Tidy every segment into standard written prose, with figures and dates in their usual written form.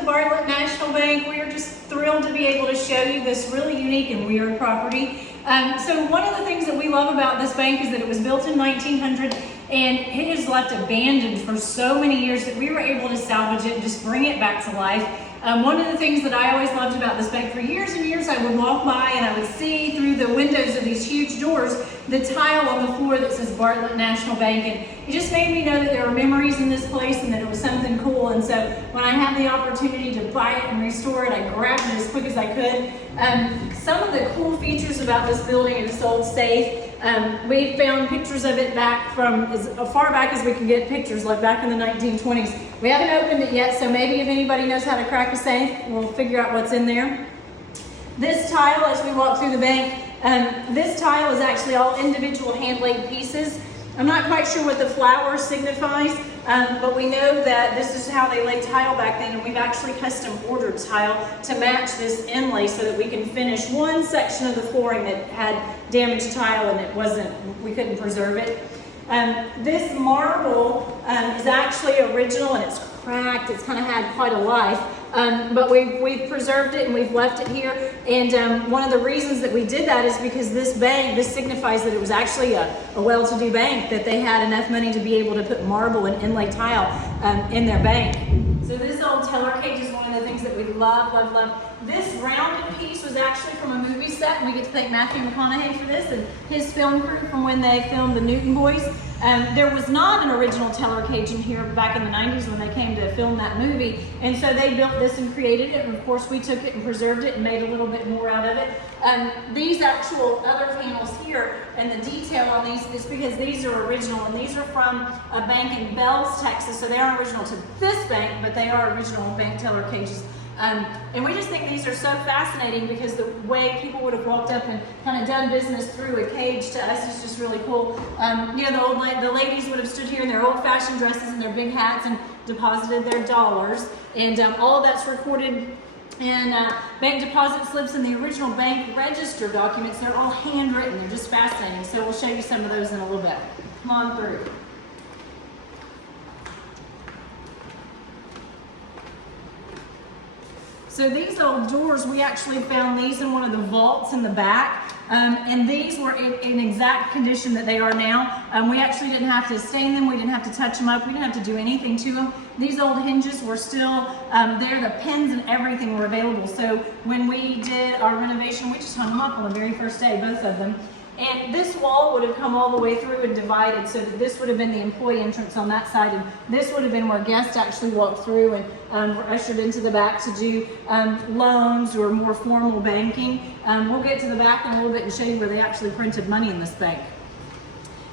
the Bartlett National Bank. We are just thrilled to be able to show you this really unique and weird property. So one of the things that we love about this bank is that it was built in 1900 and it is left abandoned for so many years that we were able to salvage it and just bring it back to life. One of the things that I always loved about this bank, for years and years I would walk by and I would see through the windows of these huge doors the tile on the floor that says Bartlett National Bank, and it just made me know that there were memories in this place and that it was something cool. And so when I had the opportunity to buy it and restore it, I grabbed it as quick as I could. Some of the cool features about this building is this old safe. We found pictures of it back from as far back as we can get pictures, like back in the 1920s. We haven't opened it yet, so maybe if anybody knows how to crack a safe, we'll figure out what's in there. This tile, as we walk through the bank, this tile is actually all individual hand-laid pieces. I'm not quite sure what the flower signifies, but we know that this is how they laid tile back then, and we've actually custom ordered tile to match this inlay so that we can finish one section of the flooring that had damaged tile and we couldn't preserve it. This marble is actually original and it's cracked. It's kind of had quite a life, but we've preserved it and we've left it here. And one of the reasons that we did that is because this signifies that it was actually a well-to-do bank, that they had enough money to be able to put marble and inlay tile in their bank. So this old teller cage is one of the things that we love, love, love. This rounded piece was actually from a movie set, and we get to thank Matthew McConaughey for this and his film crew from when they filmed The Newton Boys. There was not an original teller cage in here back in the 90s when they came to film that movie, and so they built this and created it, and of course we took it and preserved it and made a little bit more out of it. These actual other panels here and the detail on these is because these are original, and these are from a bank in Bells, Texas, so they aren't original to this bank, but they are original bank teller cages. And we just think these are so fascinating because the way people would have walked up and kind of done business through a cage to us is just really cool. You know, the ladies would have stood here in their old-fashioned dresses and their big hats and deposited their dollars, and all of that's recorded in bank deposit slips and the original bank register documents. They're all handwritten. They're just fascinating. So we'll show you some of those in a little bit. Come on through. So these old doors, we actually found these in one of the vaults in the back, and these were in exact condition that they are now. We actually didn't have to stain them, we didn't have to touch them up, we didn't have to do anything to them. These old hinges were still there, the pins and everything were available. So when we did our renovation, we just hung them up on the very first day, both of them. And this wall would have come all the way through and divided, so that this would have been the employee entrance on that side, and this would have been where guests actually walked through and were ushered into the back to do loans or more formal banking. We'll get to the back in a little bit and show you where they actually printed money in this bank.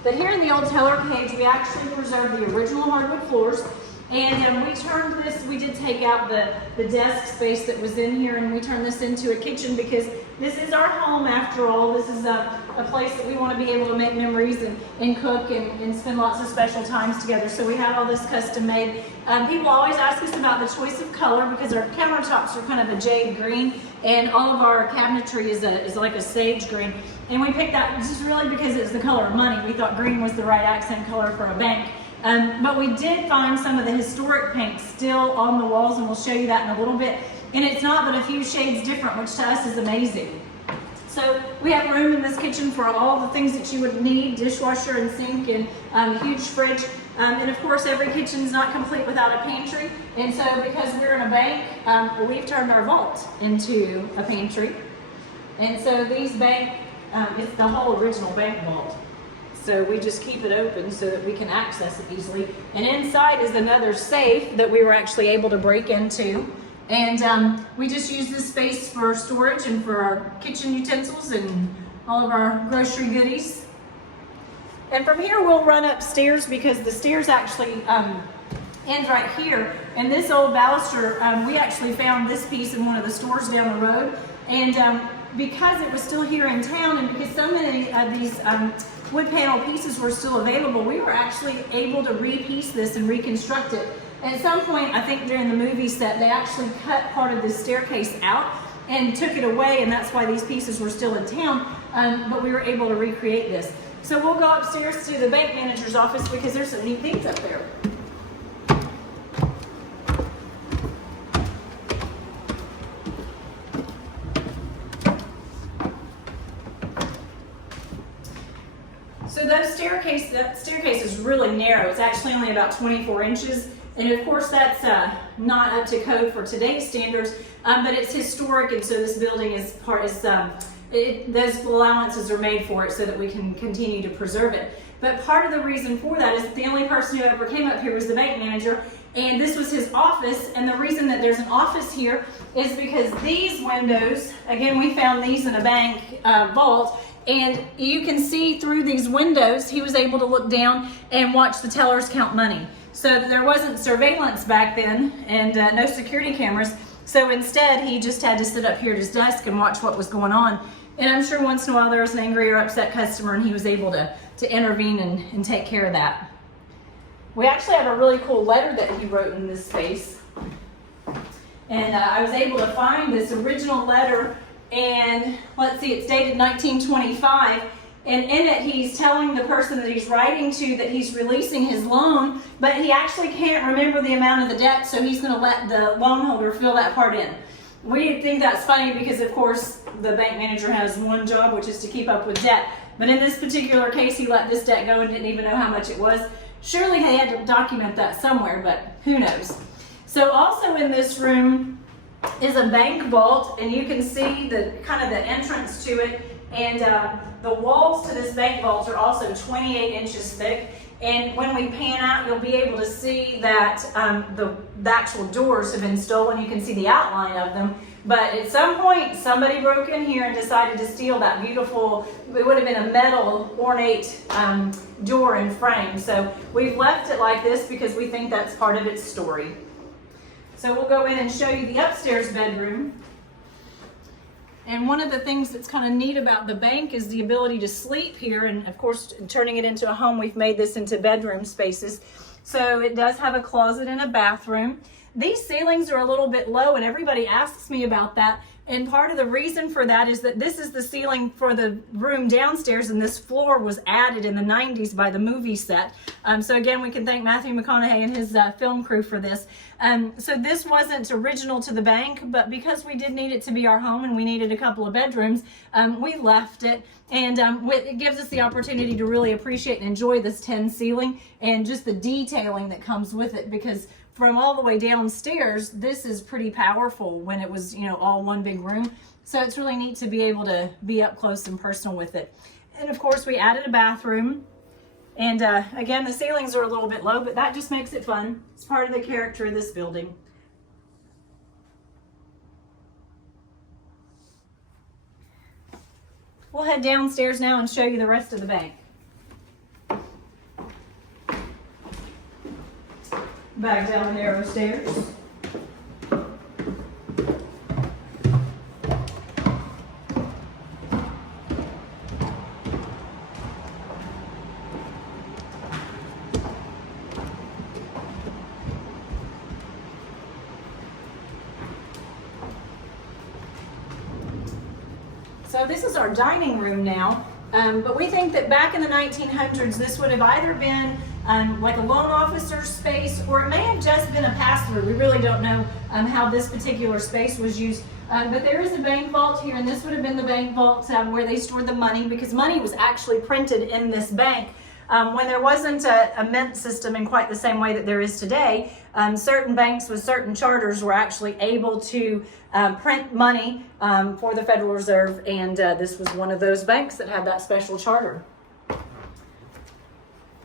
But here in the old teller cage, we actually preserved the original hardwood floors. And we turned this, we did take out the desk space that was in here, and we turned this into a kitchen because this is our home after all. This is a place that we want to be able to make memories and cook and spend lots of special times together. So we had all this custom made. People always ask us about the choice of color because our countertops are kind of a jade green, and all of our cabinetry is like a sage green. And we picked that just really because it's the color of money. We thought green was the right accent color for a bank. But we did find some of the historic paint still on the walls, and we'll show you that in a little bit. And it's not but a few shades different, which to us is amazing. So we have room in this kitchen for all the things that you would need, dishwasher and sink and huge fridge. And of course, every kitchen is not complete without a pantry. And so because we're in a bank, we've turned our vault into a pantry. And so these it's the whole original bank vault. So we just keep it open so that we can access it easily. And inside is another safe that we were actually able to break into. And we just use this space for storage and for our kitchen utensils and all of our grocery goodies. And from here we'll run upstairs because the stairs actually end right here. And this old baluster, we actually found this piece in one of the stores down the road. And because it was still here in town, and because so many of these wood panel pieces were still available, we were actually able to repiece this and reconstruct it. At some point, I think during the movie set, they actually cut part of this staircase out and took it away, and that's why these pieces were still in town, but we were able to recreate this. So we'll go upstairs to the bank manager's office because there's some neat things up there. that staircase is really narrow. It's actually only about 24 inches. And of course that's not up to code for today's standards, but it's historic, and so this building is those allowances are made for it so that we can continue to preserve it. But part of the reason for that is that the only person who ever came up here was the bank manager, and this was his office. And the reason that there's an office here is because these windows, again, we found these in a bank vault, and you can see through these windows, he was able to look down and watch the tellers count money. So there wasn't surveillance back then, and no security cameras. So instead, he just had to sit up here at his desk and watch what was going on. And I'm sure once in a while there was an angry or upset customer, and he was able to intervene and take care of that. We actually have a really cool letter that he wrote in this space. And I was able to find this original letter, and let's see, it's dated 1925. And in it, he's telling the person that he's writing to that he's releasing his loan, but he actually can't remember the amount of the debt, so he's going to let the loan holder fill that part in. We think that's funny because, of course, the bank manager has one job, which is to keep up with debt. But in this particular case, he let this debt go and didn't even know how much it was. Surely they had to document that somewhere, but who knows. So also in this room is a bank vault, and you can see the kind of the entrance to it. And the walls to this bank vault are also 28 inches thick. And when we pan out, you'll be able to see that the actual doors have been stolen. You can see the outline of them. But at some point, somebody broke in here and decided to steal that beautiful, it would have been a metal ornate door and frame. So we've left it like this because we think that's part of its story. So we'll go in and show you the upstairs bedroom. And one of the things that's kind of neat about the bank is the ability to sleep here. And of course, turning it into a home, we've made this into bedroom spaces. So it does have a closet and a bathroom. These ceilings are a little bit low, and everybody asks me about that. And part of the reason for that is that this is the ceiling for the room downstairs, and this floor was added in the 90s by the movie set. So again, we can thank Matthew McConaughey and his film crew for this. So this wasn't original to the bank, but because we did need it to be our home and we needed a couple of bedrooms, we left it. And it gives us the opportunity to really appreciate and enjoy this 10 ceiling and just the detailing that comes with it, because from all the way downstairs, this is pretty powerful when it was, all one big room. So it's really neat to be able to be up close and personal with it. And of course, we added a bathroom. And again, the ceilings are a little bit low, but that just makes it fun. It's part of the character of this building. We'll head downstairs now and show you the rest of the bank. Back down the narrow stairs. So this is our dining room now, but we think that back in the 1900s, this would have either been like a loan officer's space, or it may have just been a pass-through. We really don't know how this particular space was used. But there is a bank vault here, and this would have been the bank vault where they stored the money, because money was actually printed in this bank. When there wasn't a mint system in quite the same way that there is today, certain banks with certain charters were actually able to print money for the Federal Reserve, and this was one of those banks that had that special charter.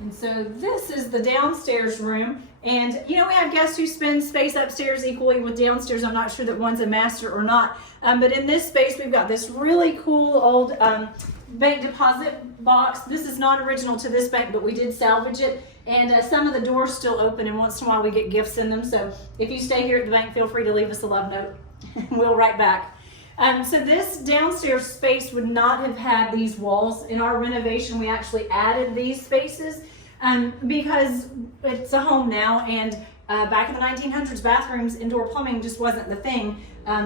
And so this is the downstairs room. And we have guests who spend space upstairs equally with downstairs. I'm not sure that one's a master or not. But in this space, we've got this really cool old bank deposit box. This is not original to this bank, but we did salvage it. And some of the doors still open, and once in a while we get gifts in them. So if you stay here at the bank, feel free to leave us a love note. We'll write back. So this downstairs space would not have had these walls. In our renovation, we actually added these spaces because it's a home now, and back in the 1900s, bathrooms, indoor plumbing just wasn't the thing.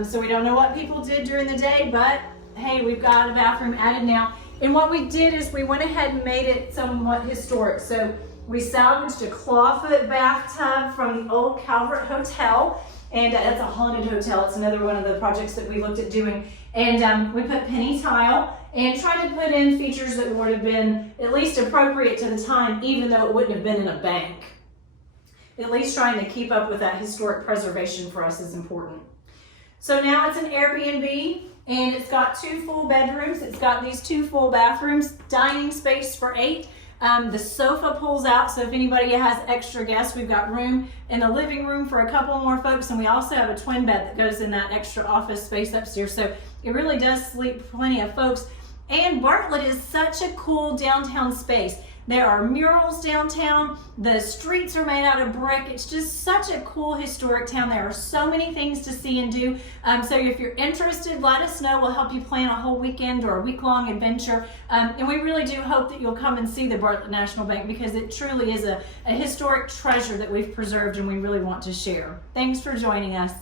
So we don't know what people did during the day, but hey, we've got a bathroom added now. And what we did is we went ahead and made it somewhat historic. So we salvaged a clawfoot bathtub from the old Calvert Hotel. And that's a haunted hotel. It's another one of the projects that we looked at doing. And we put penny tile, and tried to put in features that would have been at least appropriate to the time, even though it wouldn't have been in a bank. At least trying to keep up with that historic preservation for us is important. So now it's an Airbnb, and it's got 2 full bedrooms. It's got these 2 full bathrooms, dining space for 8. The sofa pulls out, so if anybody has extra guests, we've got room in the living room for a couple more folks, and we also have a twin bed that goes in that extra office space upstairs, so it really does sleep plenty of folks. And Bartlett is such a cool downtown space. There are murals downtown. The streets are made out of brick. It's just such a cool historic town. There are so many things to see and do. So if you're interested, let us know. We'll help you plan a whole weekend or a week-long adventure. And we really do hope that you'll come and see the Bartlett National Bank, because it truly is a historic treasure that we've preserved and we really want to share. Thanks for joining us.